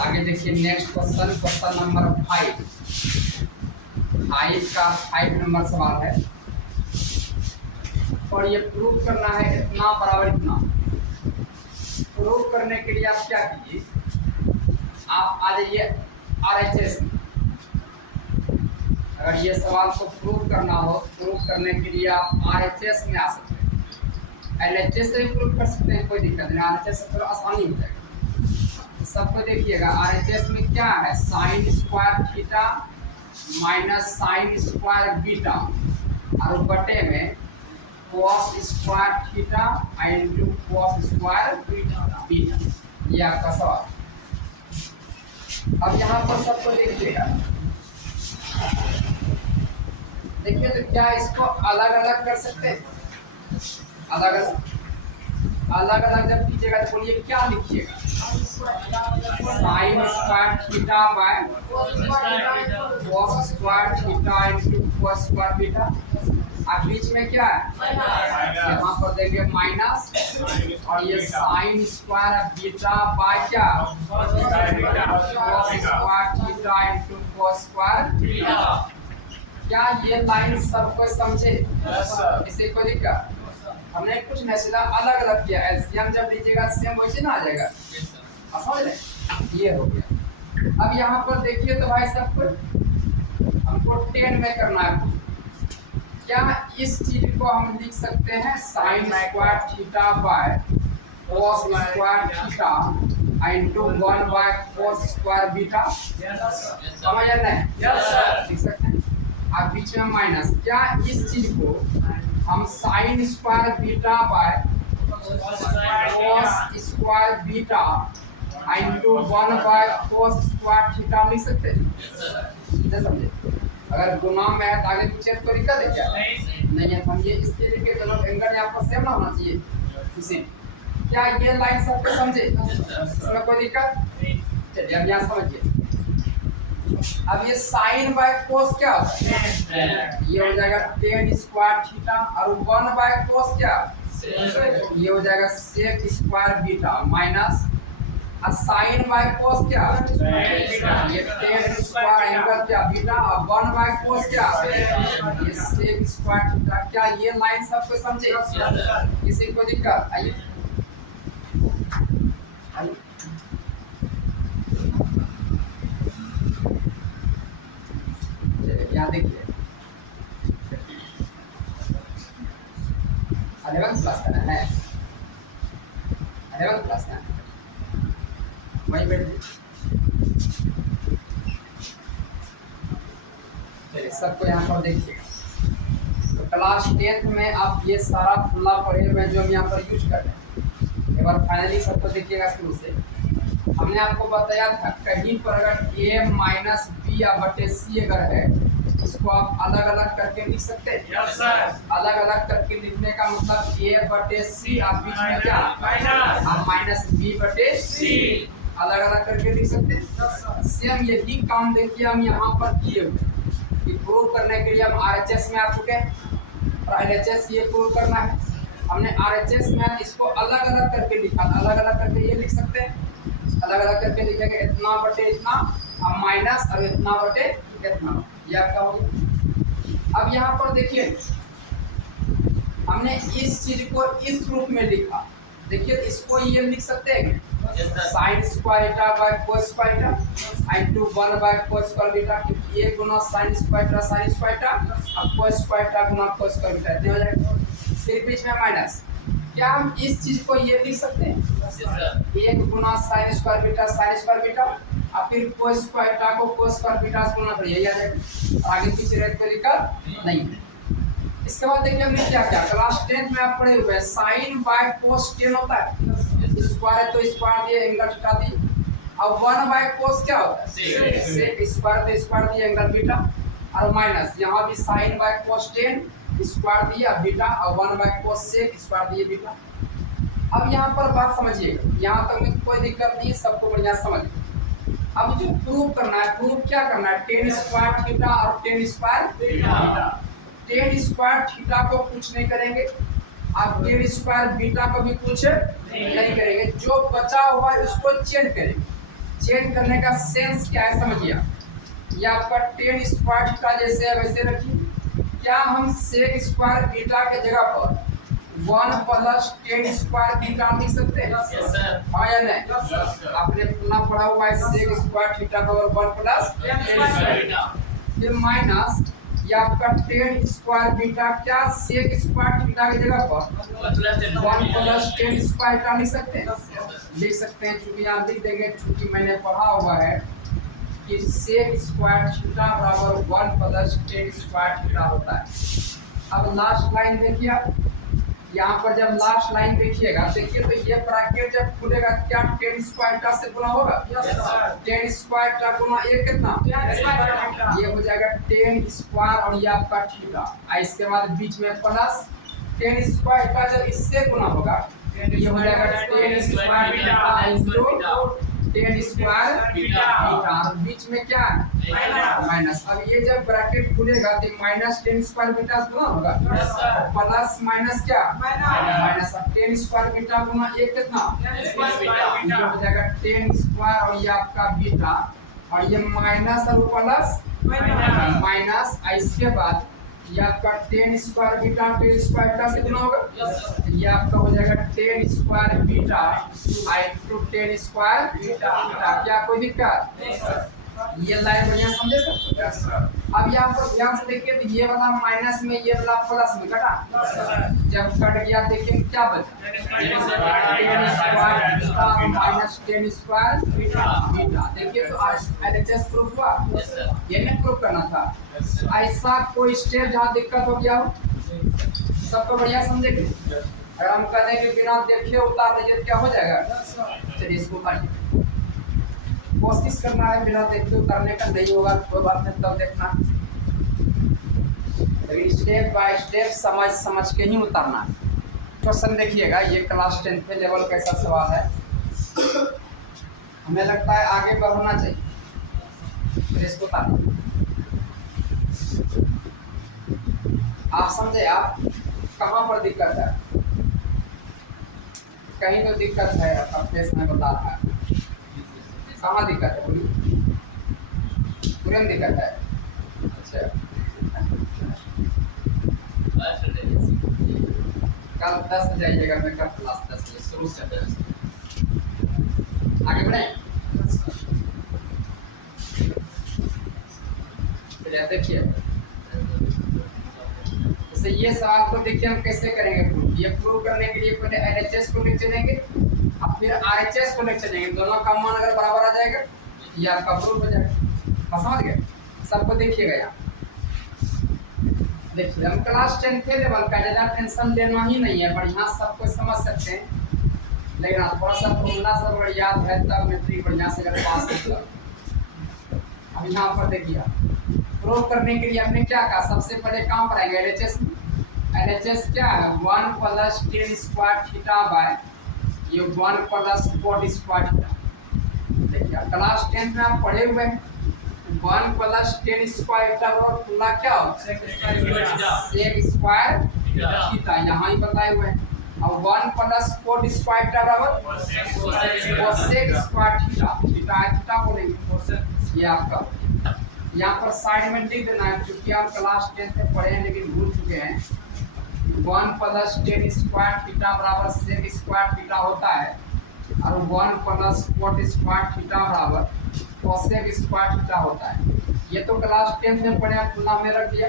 आगे देखिए next question, question number 5 number सवाल है और ये प्रूव करना है इतना बराबर इतना। प्रूव करने के लिए आप क्या कीजिए, आप आ जाइए RHS में। अगर ये सवाल को प्रूव करना हो, प्रूव करने के लिए आप RHS में आ सकते हैं। LHS से भी प्रूव कर सकते हैं, कोई दिक्कत नहीं। RHS से थोड़ा आसानी हो जाएगा। सबको देखिएगा RHS में क्या है, sine square theta minus sine square beta और बटे में cos square theta into cos square beta. ये आपका सवाल। अब यहाँ पर सबको देखिएगा, देखिए तो क्या इसको अलग अलग कर सकते हैं? अलग अलग जब कीजिएगा तो बोलिए क्या लिखिएगा, sine square theta by cos square theta into cos square beta. अब बीच में क्या है, यहाँ पर देखिए माइनस और ये साइन स्क्वायर बीटा बाय क्या cos square theta into cos square beta. क्या ये लाइन सबको समझे? किसी को दिक्कत? हमने कुछ नहीं सीधा अलग अलग किया। एलसीएम जब लीजिएगा सेम वैसे ना आ जाएगा, समझ रहे? ये हो गया। अब यहाँ पर देखिए तो भाई सब कुछ हमको 10 में करना है। क्या इस चीज को हम लिख सकते हैं sine square theta by cos square theta into 1 by cos square beta? समझ रहे हैं? लिख सकते हैं। अब बीच में माइनस, क्या इस चीज को हम sine square beta by cos square beta into 1 by cos square theta लिख सकते हैं? समझे? अगर गुना में है तो आगे पीछे तो दिक्कत है क्या? नहीं है। हम ये इसलिए लिखे दोनों एंगल यहाँ पर सेम ना होना चाहिए। इसी क्या ये लाइन सबको समझे? इसमें कोई दिक्कत? चलिए अब यहाँ समझिए। अब ये साइन बाय कोस क्या होता है? ये हो जाएगा टेन स्क्वायर थीटा और 1 बाय कोस क्या? ये हो जाएगा sec square beta minus sine by cos क्या? ये टेन स्क्वायर एंगल क्या बीटा और 1 बाय कोस क्या? ये सेक स्क्वायर थीटा। क्या ये लाइन सबको समझे? किसी को दिक्कत? आइए यहाँ देखिए 11 प्लस करना है, 11 प्लस करना है, वही बैठ। चलिए सबको यहाँ पर देखिएगा। तो क्लास 10th में आप ये सारा खुला पढ़े हुए जो हम यहाँ पर यूज कर रहे हैं, एक बार फाइनली सबको देखिएगा। शुरू से हमने आपको बताया था कहीं पर अगर a माइनस बी या बटे सी अगर है, इसको आप अलग अलग करके लिख सकते हैं। yes, अलग अलग करके लिखने का मतलब a बटे सी आप बीच में क्या आप माइनस बी बटे सी अलग अलग करके लिख सकते हैं। सेम यही काम देखिए हम यहाँ पर किए हुए कि प्रूव करने के लिए हम RHS में आ चुके हैं और LHS ये प्रूव करना है। हमने RHS में इसको अलग अलग करके लिखा, अलग अलग करके ये लिख सकते हैं। अलग अलग करके लिखेंगे इतना बटे इतना अब माइनस और इतना बटे इतना, ये आपका हो गया। अब यहाँ पर देखिए हमने इस चीज को इस रूप में लिखा। देखिए इसको ये लिख सकते हैं sine square theta by cos square theta into 1 by cos square theta. ये गुना साइन स्क्वायर थीटा और कोस स्क्वायर थीटा गुना कोस स्क्वायर थीटा इतने हो जाएगा। फिर बीच में माइनस। क्या हम इस चीज को ये लिख सकते हैं 1 गुना साइन स्क्वायर बीटा और फिर कोस स्क्वायर थीटा को कोस स्क्वायर बीटा से गुना करिए, यही आ जाएगा। आगे पीछे रह कोई दिक्कत नहीं है। इसके बाद देखिए हमने क्या किया, क्लास 10th में आप पढ़े हुए हैं साइन बाय कोस टेन होता है। स्क्वायर है तो स्क्वायर दिए एंगल थीटा दी और 1 बाय कोस क्या होता है? सेक स्क्वायर तो स्क्वायर दिए एंगल बीटा और माइनस यहाँ भी साइन बाय कोस 10 स्क्वायर दिया बीटा और 1 बाय कोस सेक स्क्वायर दिए बीटा। अब यहाँ पर बात समझिएगा, यहाँ तक में कोई दिक्कत नहीं, सबको बढ़िया समझ। अब जो प्रूव करना है, प्रूव क्या करना है 10 स्क्वायर थीटा और 10 स्क्वायर बीटा। 10 स्क्वायर थीटा को कुछ नहीं करेंगे, आप 10 स्क्वायर बीटा को भी कुछ नहीं करेंगे। जो बचा हुआ है उसको चेंज करेंगे। चेंज करने का सेंस क्या है समझिए। ये आपका टेन स्क्वायर थीटा जैसे है वैसे रखिए। क्या हम सेक स्क्वायर बीटा के जगह पर 1 प्लस टेन स्क्वायर बीटा लिख सकते हैं? हाँ या नहीं? आपने पुनः पढ़ा हुआ है सेक स्क्वायर थीटा बराबर 1 प्लस टेन स्क्वायर बीटा, फिर माइनस ये आपका टेन स्क्वायर बीटा क्या सेक स्क्वायर थीटा की जगह पर 1 प्लस टेन स्क्वायर बीटा लिख सकते हैं? लिख सकते हैं, चूंकि यहाँ लिख देंगे, चूंकि मैंने पढ़ा हुआ है कि सेक स्क्वायर थीटा बराबर 1 प्लस टेन स्क्वायर थीटा होता है। अब लास्ट लाइन देखिए आप, यहाँ पर जब लास्ट लाइन देखिएगा, देखिए तो ये ब्रैकेट जब खुलेगा क्या टेन स्क्वायर थीटा से गुना होगा? टेन स्क्वायर थीटा गुना ये कितना? ये हो जाएगा टेन स्क्वायर और ये आपका थीटा, इसके बाद बीच में प्लस टेन स्क्वायर थीटा जब इससे गुना होगा ये हो जाएगा tan square theta into tan square theta, बीच में क्या है? माइनस। अब ये जब ब्रैकेट खुलेगा तो माइनस टेन स्क्वायर बीटा गुना होगा, प्लस माइनस क्या? माइनस। अब टेन स्क्वायर बीटा गुना ये कितना? ये हो जाएगा टेन स्क्वायर और ये आपका बीटा, और ये माइनस और प्लस माइनस, इसके बाद ये आपका ten square beta ten square beta से गुना होगा, ये आपका हो जाएगा tan square beta into tan square beta. क्या कोई दिक्कत? ये लाइन बढ़िया समझे सर? अब यहाँ पर ध्यान से देखिए तो ये वाला माइनस में ये वाला प्लस में कटा, जब कट गया देखिए क्या बचा? Ten square beta minus ten square beta. देखिए तो एलएचएस प्रूफ हुआ, ये नहीं प्रूफ करना था। ऐसा कोई स्टेप जहाँ दिक्कत हो गया हो, सबको बढ़िया समझेंगे। अगर हम कहते हैं कि बिना देखे उतार दीजिए क्या हो जाएगा? चलिए इसको उतारिए, कोशिश करना है बिना देखे उतारने का, नहीं होगा कोई बात नहीं, तब देखना, लेकिन स्टेप बाय स्टेप समझ समझ के ही उतारना है। क्वेश्चन देखिएगा, ये क्लास 10 के लेवल का ऐसा सवाल है, हमें लगता है आगे बढ़ना चाहिए। फिर इसको उतारिए, आप समझे आप कहाँ पर दिक्कत है? कहीं तो दिक्कत है, आपका फेस में बता रहा है कहाँ दिक्कत है? पूरे में दिक्कत है। अच्छा, कल 10 बजे आइएगा, मैं कल क्लास 10 बजे शुरू से आगे बढ़े। देखिए जैसे ये सवाल को देखिए हम कैसे करेंगे प्रूफ। ये प्रूव करने के लिए पहले एलएचएस को लिख चलेंगे और फिर आरएचएस को लिख चलेंगे, दोनों का मान अगर बराबर आ जाएगा ये आपका प्रूफ हो जाएगा। समझ गए? सबको देखिएगा यहाँ, देखिए हम क्लास 10 के लेवल का, ज़्यादा टेंशन लेना ही नहीं है, पर यहाँ सब कुछ समझ सकते हैं, लेकिन थोड़ा सा फॉर्मूला सब अगर याद है तब मैट्रिक बढ़िया से अगर पास होगा। अब यहाँ पर देखिए प्रूव करने के लिए हमने क्या कहा, सबसे पहले कहाँ पर आएंगे? एलएचएस। एलएचएस क्या है? 1 plus ten square theta by ये 1 प्लस कोट स्क्वायर थीटा। देखिए क्लास 10 में आप पढ़े हुए हैं 1 प्लस टेन स्क्वायर थीटा और पूरा क्या हो? सेक स्क्वायर थीटा, यहाँ ही बताए हुए हैं। और 1 प्लस कोट स्क्वायर थीटा बराबर कोसेक स्क्वायर थीटा, थीटा बोलेंगे ये आपका। यहाँ पर साइड में लिख देना है, क्योंकि आप क्लास 10 में पढ़े हैं लेकिन भूल चुके हैं। 1 प्लस टेन स्क्वायर थीटा बराबर सेक स्क्वायर थीटा होता है, और 1 प्लस कोट स्क्वायर थीटा बराबर कोसेक स्क्वायर थीटा होता है। ये तो क्लास 10 में पढ़े हैं, तुलना में रख दिया।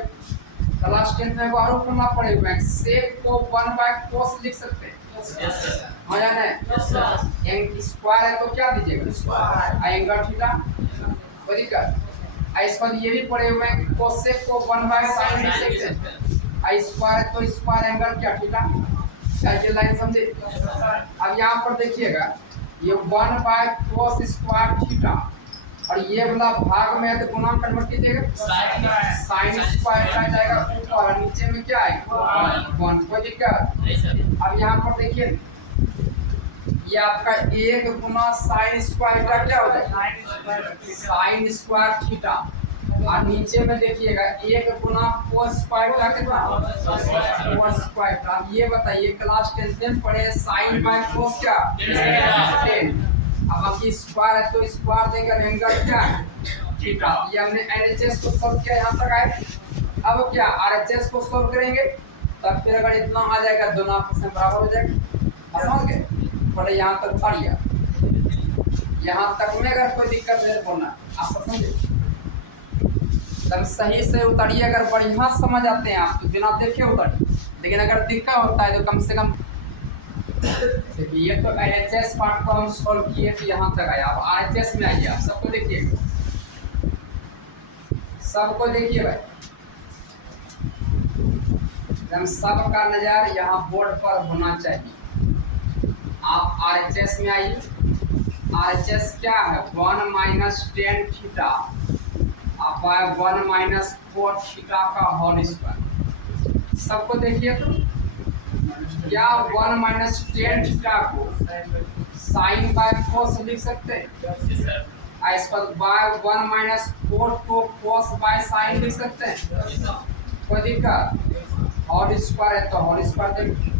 क्लास 10 में और तुलना पढ़े हुए हैं, सेक को 1 बाय कोस लिख सकते हैं। हाँ या नहीं? स्क्वायर है तो क्या दीजिएगा? एंगल थीटा, कोई दिक्कत? इसके बाद ये भी पढ़े हुए हैं कोसेक को 1 बाय साइन लिख सकते हैं। स्क्वायर तो स्क्वायर एंगल क्या थीटा, ये लाइन समझे? अब यहाँ पर देखिएगा ये 1 बाय कोस स्क्वायर थीटा, और ये वाला भाग में है तो गुना कन्वर्ट कीजिएगा, साइन स्क्वायर आ जाएगा ऊपर, और नीचे में क्या आएगा? 1। कोई दिक्कत? अब यहाँ पर देखिए ये आपका 1 गुना साइन स्क्वायर का क्या होता है? साइन स्क्वायर थीटा, और नीचे में देखिएगा 1 गुना कोस स्क्वायर का कितना? कोस स्क्वायर का। ये बताइए क्लास 10 में पढ़े साइन बाय कोस क्या? 10। अब बाकी स्क्वायर है तो स्क्वायर देगा एंगल क्या है थीटा। ये हमने एलएचएस को सॉल्व किया यहाँ तक आए। अब क्या आरएचएस को सॉल्व करेंगे तब फिर अगर इतना आ जाएगा दोनों आपस में बराबर हो जाएगा। समझ गए? पहले यहाँ तक उतारिए, यहाँ तक में अगर कोई दिक्कत नहीं बोलना आप समझे तब सही से उतारिए। अगर बढ़िया समझ आते हैं आप तो बिना देखे उतारिए, लेकिन अगर दिक्कत होता है तो कम से कम ये तो एलएचएस पार्ट को हम सॉल्व किए तो यहाँ तक आया। अब आरएचएस में आइए, आप सबको देखिए, सबको देखिए भाई, हम सबका नजर यहाँ बोर्ड पर होना चाहिए। आप आरएचएस में आइए। आरएचएस क्या है 1 माइनस टेन थीटा आप 1 माइनस 4 थीटा का होल स्क्वायर। सबको देखिए तो क्या 1 माइनस टेन थीटा को साइन बाय कोस लिख सकते हैं? इस पर बाय 1 माइनस 4 को कोस बाय साइन लिख सकते हैं? कोई दिक्कत? होल स्क्वायर है तो होल स्क्वायर देखिए।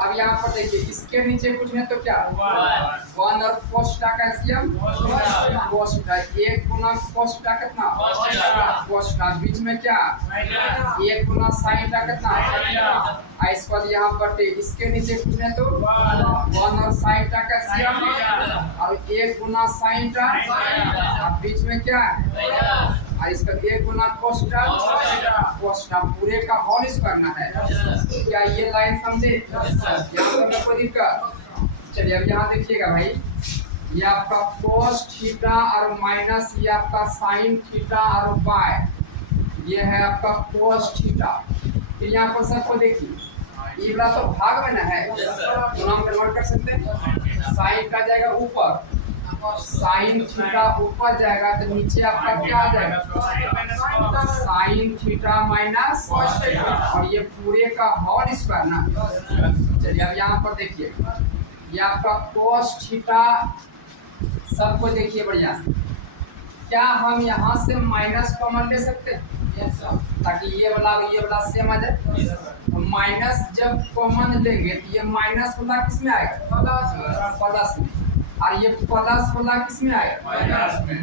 अब यहाँ पर देखिए इसके नीचे कुछ नहीं तो क्या 1 और कोस का कैल्शियम कोस का 1 गुना कोस का कितना कोस का बीच में क्या 1 गुना साइन का कितना इस पर यहाँ पर इसके नीचे कुछ नहीं तो 1 और साइन का कैल्शियम और 1 गुना साइन का और बीच में क्या और इसका 1 गुना कोस्टा पूरे का होल स्क्वायर है। क्या ये लाइन समझे? यहाँ पर मेरे को दिक्कत। चलिए अब यहाँ देखिएगा भाई, ये आपका कोस थीटा और माइनस ये आपका साइन थीटा और बाय ये है आपका कोस थीटा। फिर यहाँ पर सबको देखिए ये वाला तो भाग में ना है तो हम कन्वर्ट कर सकते हैं। साइन का जाएगा ऊपर, साइन थीटा ऊपर जाएगा तो नीचे आपका क्या आ जाएगा साइन थीटा माइनस और ये पूरे का होल स्क्वायर ना। चलिए अब यहाँ पर देखिए ये आपका कोस थीटा। सबको देखिए बढ़िया से, क्या हम यहाँ से माइनस कॉमन ले सकते हैं ताकि ये वाला सेम आ जाए? माइनस जब कॉमन लेंगे तो ये माइनस वाला किस में आएगा प्लस में और ये प्लस वाला किस में आएगा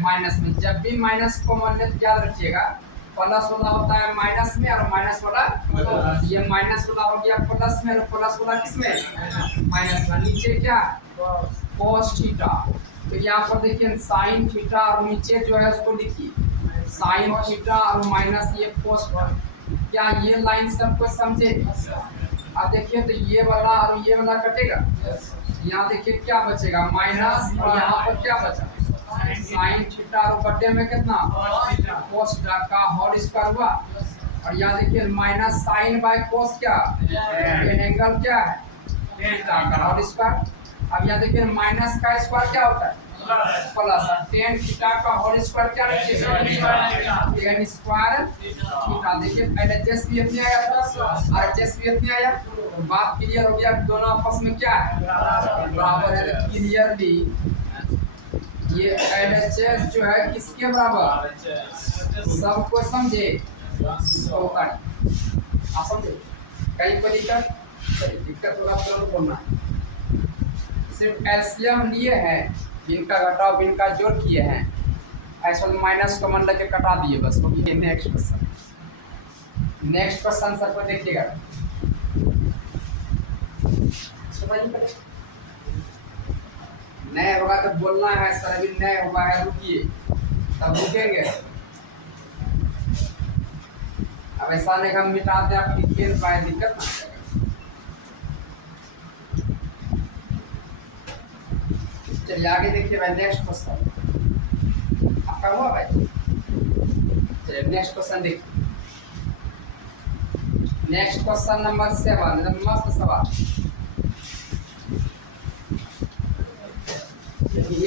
माइनस में। जब भी माइनस कॉमन ले तो याद रखिएगा प्लस वाला होता है माइनस में और माइनस वाला ये माइनस वाला हो गया प्लस में और प्लस वाला किस में माइनस में। नीचे क्या कोस थीटा तो यहाँ पर देखिए साइन थीटा और नीचे जो है उसको लिखिए साइन थीटा और माइनस ये कोस। क्या ये लाइन सबको समझे? अब देखिए तो ये वाला और ये वाला कटेगा, यहाँ देखिए क्या बचेगा माइनस और यहाँ पर क्या बचा साइन थीटा और बटे में कितना कोस का होल स्क्वायर हुआ और यहाँ देखिए माइनस साइन बाय कोस क्या एंगल क्या है थीटा का होल स्क्वायर। अब यहाँ देखिए माइनस का स्क्वायर क्या होता है प्लस टेन थीटा का होल स्क्वायर क्या रखिएगा टेन स्क्वायर थीटा। देखिए एलएचएस भी इतने आया था आरएचएस भी इतने आया तो बात क्लियर हो गया दोनों आपस में क्या है बराबर है। तो क्लियरली ये एलएचएस जो है किसके बराबर सबको समझे तो आप समझे कहीं पर दिक्कत होगा तो बोलना। सिर्फ एलसीएम लिए हैं इनका घटाव इनका जोड़ किए हैं ऐसा माइनस कॉमन लेके कटा दिए बस। तो ये नेक्स्ट क्वेश्चन सबको देखिएगा नए होगा तो बोलना है सर अभी नए होगा है रुकिए तब रुकेंगे। अब ऐसा नहीं हम मिटा दें आपकी खेल पाए दिक्कत ना चलिए आगे देखिए भाई नेक्स्ट क्वेश्चन आपका हुआ भाई। चलिए नेक्स्ट क्वेश्चन देखिए नेक्स्ट क्वेश्चन नंबर 7 मस्त सवाल।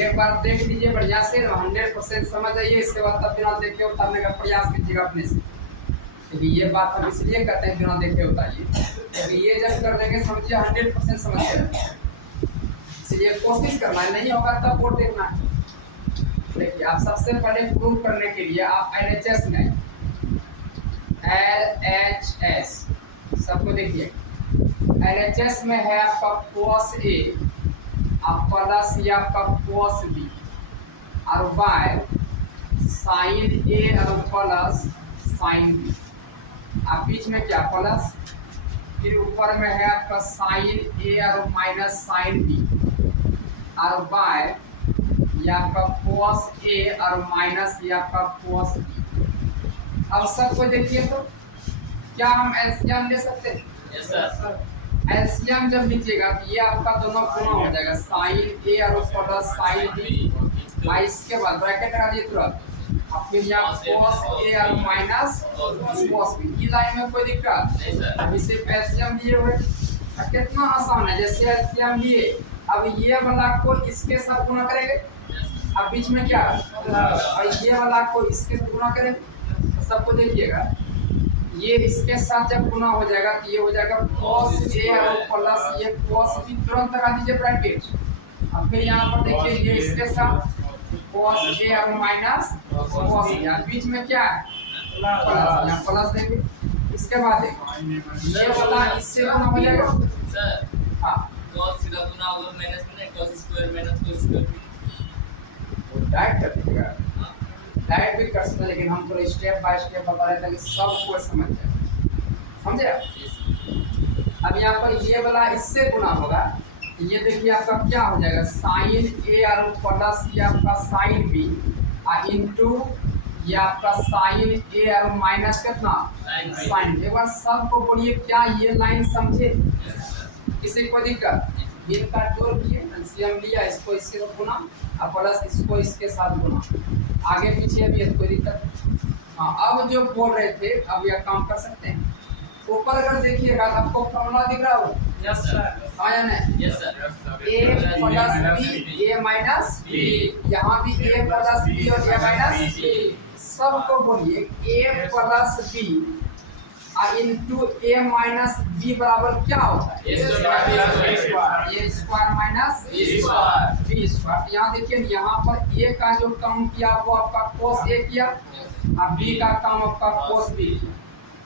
एक बार देख लीजिए बढ़िया से 100% समझ आइए इसके बाद तब बिना देखे उतारने का प्रयास कीजिएगा अपने से। क्योंकि ये बात हम इसलिए कहते हैं बिना देखे उतारिए क्योंकि ये जब कर लेंगे समझिए 100% समझ जाएगा। इसलिए कोशिश करना है नहीं होगा तब बोर्ड देखना है। देखिए आप सबसे पहले प्रूव करने के लिए आप एलएचएस में सबको देखिए एलएचएस में है आपका कोस ए अब प्लस ये आपका cos b और बाय साइन ए और प्लस साइन बी। अब बीच में क्या प्लस, फिर ऊपर में है आपका साइन ए और माइनस साइन बी और बाय ये आपका cos ए और माइनस ये आपका cos बी। अब सबको देखिए तो क्या हम एलसीएम ले सकते हैं? Yes sir. एलसीएम जब लीजिएगा तो ये आपका दोनों गुना हो जाएगा साइन ए और प्लस साइन बी, और इसके बाद ब्रैकेट लगा दिए तुरंत, अब फिर यहाँ cos ए और माइनस cos बी। ये लाइन में कोई दिक्कत नहीं सर। अब इसे एलसीएम लिए हुए कितना आसान है, जैसे एलसीएम लिए अब ये वाला को इसके साथ गुना करेंगे, अब बीच में क्या और ये वाला को इसके साथ गुना करेंगे, तो सबको देखिएगा ये इसके साथ जब गुना हो जाएगा तो ये हो जाएगा cos ए और प्लस ये cos बी, तुरंत लगा दीजिए ब्रैकेट। अब फिर यहाँ पर देखिए ये इसके साथ cos ए और माइनस cos बी, बीच में क्या है प्लस, यहाँ प्लस देंगे। इसके बाद ये वाला इससे गुना हो जाएगा सर हाँ cos सीधा गुना होगा माइनस में, cos square minus cos square. Direct कर दीजिएगा, डायरेक्ट भी कर सकते हैं, लेकिन हम थोड़ा स्टेप बाय स्टेप बता रहे हैं ताकि सबको समझ जाए, समझे आप? अब यहाँ पर ये वाला इससे गुना होगा, ये देखिए आपका क्या हो जाएगा साइन ए और प्लस ये आपका साइन बी और इनटू ये आपका साइन ए और माइनस कितना साइन। एक बार सबको बोलिए क्या ये लाइन समझे? किसी को दिक्कत? ये का जोड़ किए एलसीएम लिया, इसको इसके साथ गुना और प्लस इसको इसके साथ गुना, आगे पीछे भी है कोई दिक्कत? हाँ अब जो बोल रहे थे अब यह काम कर सकते हैं। ऊपर अगर देखिएगा आपको फॉर्मूला दिख रहा हो यस सर। समझा नहीं? Yes sir. A plus B A minus B, यहाँ भी ए प्लस बी और ए माइनस बी, सबको बोलिए ए प्लस बी और इनटू ए माइनस बी बराबर क्या होता है? A square A square minus B square. B square. यहाँ देखिए यहाँ पर ए का जो काम किया वो आपका cos ए किया और बी का काम आपका cos बी किया।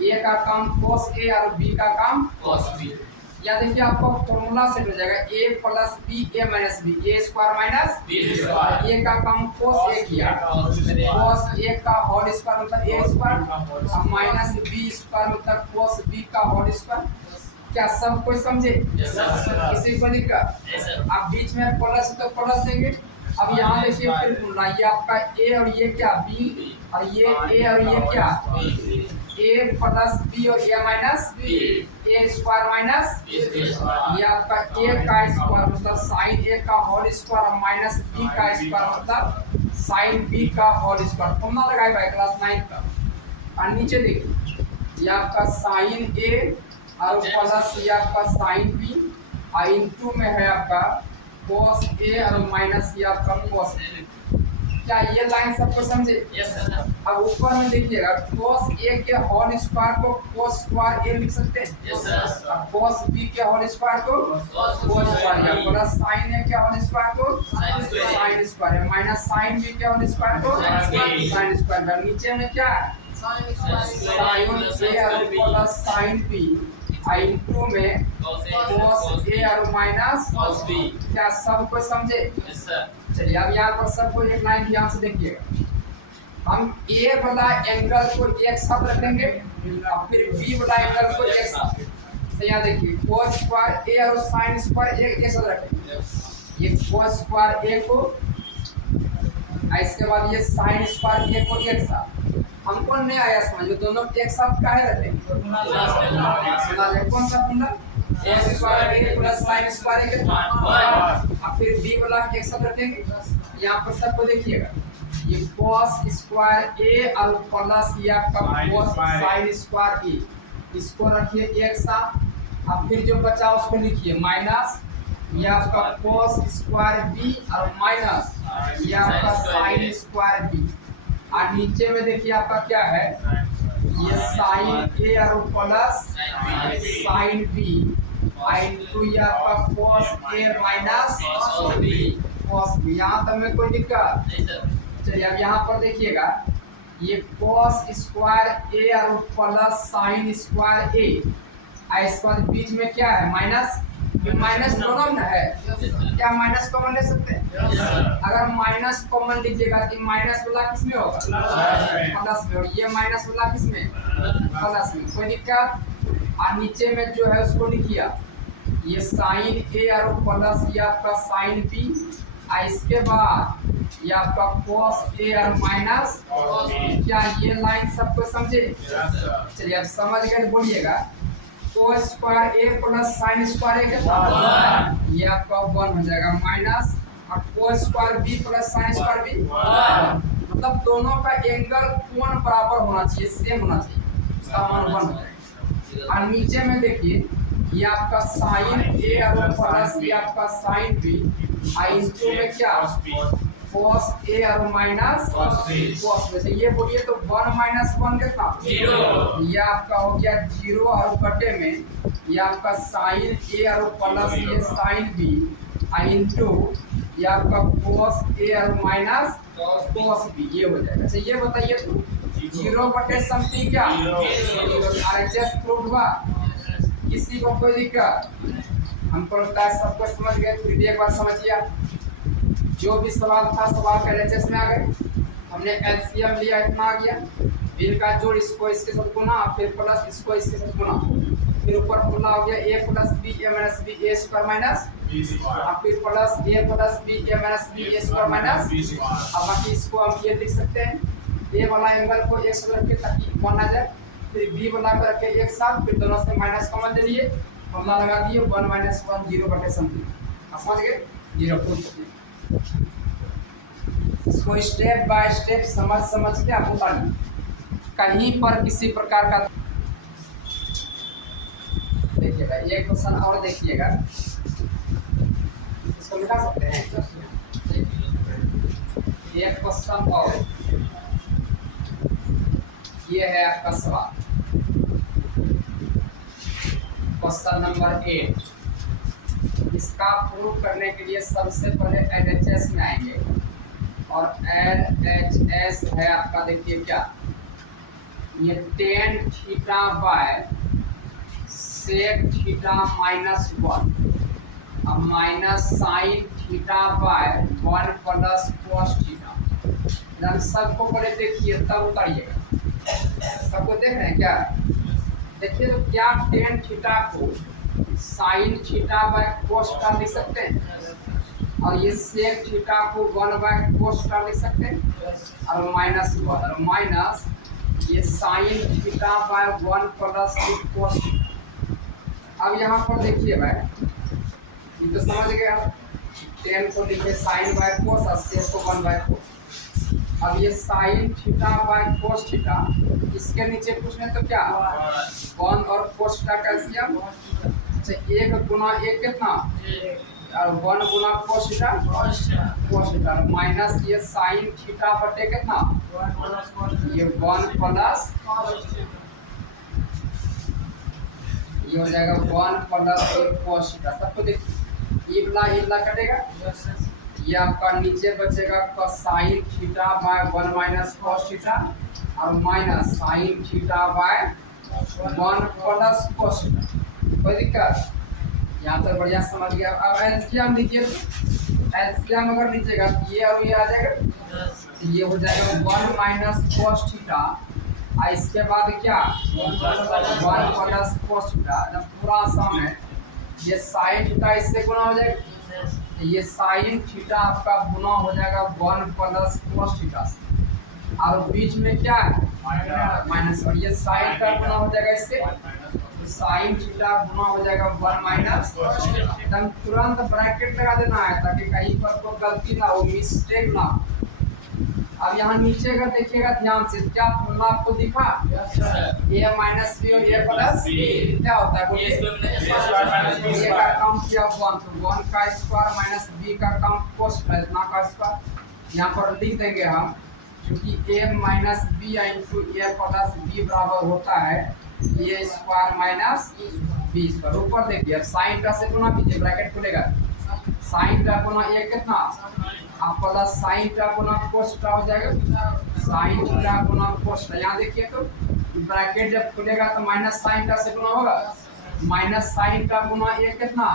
ए का काम cos ए और बी का काम cos बी। या देखिए आपका फॉर्मूला सेट हो जाएगा ए plus B A minus B, A square minus B square. ए का काम cos ए किया, cos ए का होल स्क्वायर मतलब ए स्क्वायर और माइनस बी स्क्वायर मतलब cos बी का होल स्क्वायर। क्या सब कोई समझे? Yes sir. किसी को दिक्कत? Yes sir. अब बीच में प्लस तो प्लस देंगे। अब यहाँ देखिए फिर फॉर्मूला ये आपका ए और ये क्या बी और ये ए और ये क्या ए प्लस बी और ए minus B, A square minus ये आपका ए का स्क्वायर मतलब साइन ए का होल स्क्वायर और माइनस बी का स्क्वायर मतलब साइन बी का होल स्क्वायर। फॉर्मूला लगाए भाई क्लास 9 का। और नीचे देखिए ये आपका साइन ए और प्लस ये आपका साइन बी और इनटू में है आपका cos ए और माइनस ये आपका cos ए। क्या ये लाइन सबको समझे? Yes sir. अब ऊपर में देखिएगा cos ए के होल स्क्वायर को cos स्क्वायर ए लिख सकते हैं। Yes sir. अब cos बी के होल स्क्वायर को cos स्क्वायर या प्लस sin ए के होल स्क्वायर को sin square minus sin B के होल स्क्वायर को sin स्क्वायर। नीचे में क्या है sin ए और प्लस sin बी और इनटू में cos ए और माइनस cos बी। क्या सबको समझे? Yes sir. चलिए अब यहाँ पर सबको एक लाइन ध्यान से देखिएगा। हम ए वाला एंगल को एक साथ रखेंगे और फिर बी वाला एंगल को एक साथ। तो यहाँ देखिए cos स्क्वायर ए और sin स्क्वायर एक साथ रखेंगे। ये cos स्क्वायर ए को इसके बाद ये sin स्क्वायर ए को एक साथ। हमको नहीं आया समझ, दोनों एक साथ काहे रखेंगे? कौन सा फंडा? ए square A plus sin square A कितना? अब फिर बी वाला एक साथ रखेंगे। यहाँ पर सबको देखिएगा ये cos स्क्वायर ए और प्लस ये आपका cos sin स्क्वायर ए, इसको रखिए एक साथ। अब फिर जो बचा उसको लिखिए माइनस ये आपका cos स्क्वायर बी और माइनस ये आपका sin स्क्वायर बी। और नीचे में देखिए आपका क्या है ये sin ए और प्लस sin बी इनटू ये आपका cos ए माइनस cos बी। यहाँ तक में कोई दिक्कत नहीं सर। चलिए अब यहाँ पर देखिएगा ये cos स्क्वायर ए और प्लस sin स्क्वायर ए, इसके बाद बीच में क्या है माइनस माइनस दोनों में है, क्या माइनस कॉमन ले सकते हैं? अगर माइनस कॉमन लीजिएगा तो माइनस वाला किस में होगा? प्लस में। और ये माइनस वाला किस में? प्लस में। कोई दिक्कत? और नीचे में जो है उसको लिखिए, ये साइन ए और प्लस ये आपका साइन बी, और इसके बाद ये आपका cos ए और माइनस। क्या ये लाइन सबको समझे? चलिए अब समझ गए तो बोलिएगा, cos square A plus sine square A कितना? ये आपका 1 हो जाएगा माइनस, और cos square B plus sine square B, मतलब दोनों का एंगल कोण बराबर होना चाहिए, सेम होना चाहिए, उसका मान 1 हो जाएगा। और नीचे में देखिए ये आपका साइन ए और प्लस ये आपका साइन बी, और इनटू में क्या cos ए और माइनस cos में से ये बोलिए तो 1 माइनस 1 कितना? 0। ये आपका हो गया 0, और बटे में ये आपका साइन ए और प्लस ये साइन बी, और इनटू ये आपका cos ए और माइनस cos बी, ये हो जाएगा। अच्छा ये बताइए तो 0 बटे समथिंग क्या? RHS प्रूफ हुआ? किसी को कोई दिक्कत? हमको लगता है सबको समझ गए, फिर भी एक बार समझिए। जो भी सवाल था सवाल का LHS में आ गए, हमने एलसीएम लिया, इतना आ गया, इनका जोड़ इसको इसके साथ गुना, फिर प्लस इसको इसके साथ गुना, फिर ऊपर फॉर्मूला हो गया a plus B A minus B A square minus, और फिर plus a plus B A minus B A square minus. अब बाकी इसको हम ये लिख सकते हैं, a वाला एंगल को एक साथ रख के ताकि 1 आ जाए, फिर b वाला को रख के एक साथ, फिर दोनों से माइनस कॉमन ले लिए, फॉर्मूला लगा दिए 1 माइनस 1 0 बटे समथिंग। समझ गए? 0 प्रूफ। इसको स्टेप बाय स्टेप समझ के आप बताइए, कहीं पर किसी प्रकार का। देखिएगा एक क्वेश्चन और देखिएगा, इसको मिटा सकते हैं। एक क्वेश्चन और, ये है आपका सवाल, क्वेश्चन नंबर 8। इसका प्रूफ करने के लिए सबसे पहले LHS में आएंगे, और LHS है आपका, देखिए क्या, ये tan theta by sec theta minus 1, अब minus sine theta by 1 plus cos theta. हम सबको पहले देखिए तब उतारिएगा, सबको देख रहे हैं क्या? देखिए तो क्या tan थीटा को sign theta by cos theta लिख सकते हैं, और ये सेक थीटा को 1 बाय cos थीटा लिख सकते हैं, और माइनस 1, और माइनस ये sine theta by 1 plus cos theta. अब यहाँ पर देखिए भाई, ये तो समझ गया, tan को लिखे साइन बाय cos और सेक को 1 बाय cos। अब ये sine theta by cos theta, इसके नीचे पूछने तो क्या 1 और cos थीटा कैल्सियम, अच्छा 1 गुना 1 कितना, और 1 गुना cos थीटा, माइनस ये साइन थीटा बटे कितना, ये 1 प्लस, ये हो जाएगा 1 प्लस cos थीटा। सबको देखिए ये वाला कटेगा, ये आपका नीचे बचेगा sine theta by 1 minus cos theta, और minus sine theta by 1 plus cos theta. कोई दिक्कत? यहाँ तक बढ़िया समझ गया। अब एलसीएम लीजिए, एलसीएम अगर लीजिएगा तो ये और ये आ जाएगा, तो ये हो जाएगा 1 माइनस cos थीटा, और इसके बाद क्या 1 प्लस cos थीटा। जब पूरा आसान है, ये साइन थीटा इससे गुना हो जाएगा, ये साइन थीटा आपका गुना हो जाएगा 1 प्लस cos थीटा से, और बीच में क्या है माइनस, और ये साइन का गुना हो जाएगा इससे, साइन थीटा गुना हो जाएगा 1 माइनस, एकदम तुरंत ब्रैकेट लगा देना है ताकि कहीं पर कोई गलती ना हो, मिस्टेक ना हो। अब यहाँ नीचे का देखिएगा ध्यान से, क्या फॉर्मूला आपको दिखा, a माइनस बी और a प्लस बी, क्या होता है बोलिए, a का काम किया 1, तो 1 का स्क्वायर माइनस b का काम cos है, इतना का स्क्वायर यहाँ पर लिख देंगे हम, क्योंकि a minus B into a plus B बराबर होता है a square minus b square. ऊपर देखिए साइन का से गुना कीजिए, ब्रैकेट खुलेगा, साइन का गुना a कितना, आप प्लस साइन का गुना cos थीटा हो जाएगा, साइन थीटा गुना cos थीटा। यहाँ देखिए तो ब्रैकेट जब खुलेगा तो माइनस साइन का से गुना होगा, माइनस साइन का गुना ये कितना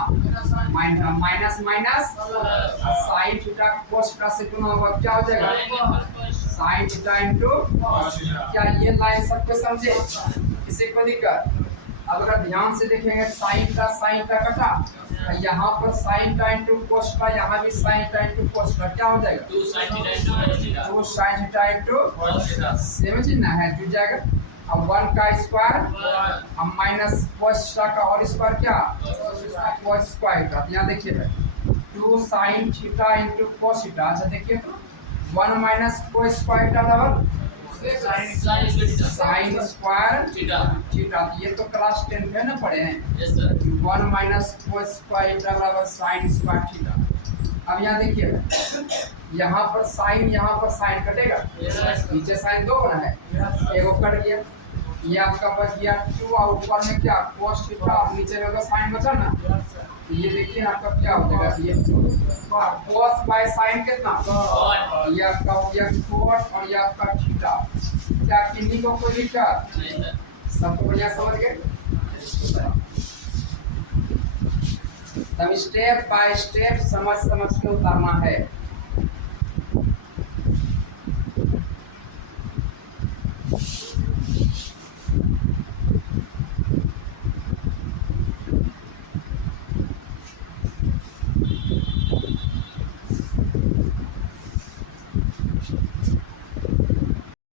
minus minus sine theta cos theta से गुना होगा क्या हो जाएगा साइन थीटा इनटू क्या ये लाइन सबको समझे किसी को दिक्कत अब अगर ध्यान से देखेंगे साइन का कटा यहाँ पर साइन का इनटू cos का यहाँ भी साइन का इनटू cos का क्या हो जाएगा 2 sin theta into cos theta 2 sin theta into cos theta समझ ना है जुड़ जाएगा अब 1 का स्क्वायर अब माइनस cos थीटा का और स्क्वायर क्या cos स्क्वायर का यहाँ देखिए 2 sin theta into cos theta अच्छा देखिए तो 1 माइनस cos स्क्वायर का बराबर sin स्क्वायर theta थीटा ये तो क्लास 10 में ना पढ़े हैं yes sir 1 minus cos square theta बराबर sin स्क्वायर थीटा अब यहाँ देखिए यहाँ पर साइन कटेगा yes sir नीचे साइन दो बना है एगो कट गया ये आपका बच गया 2 और ऊपर में क्या cos थीटा और नीचे में साइन बचा ना ये देखिए आपका क्या हो जाएगा ये cos बाय sin कितना cot ये आपका हो गया cos और ये आपका थीटा क्या किन्हीं को कोई दिक्कत yes sir सबको बढ़िया समझ गए तब स्टेप बाय स्टेप समझ के उतारना है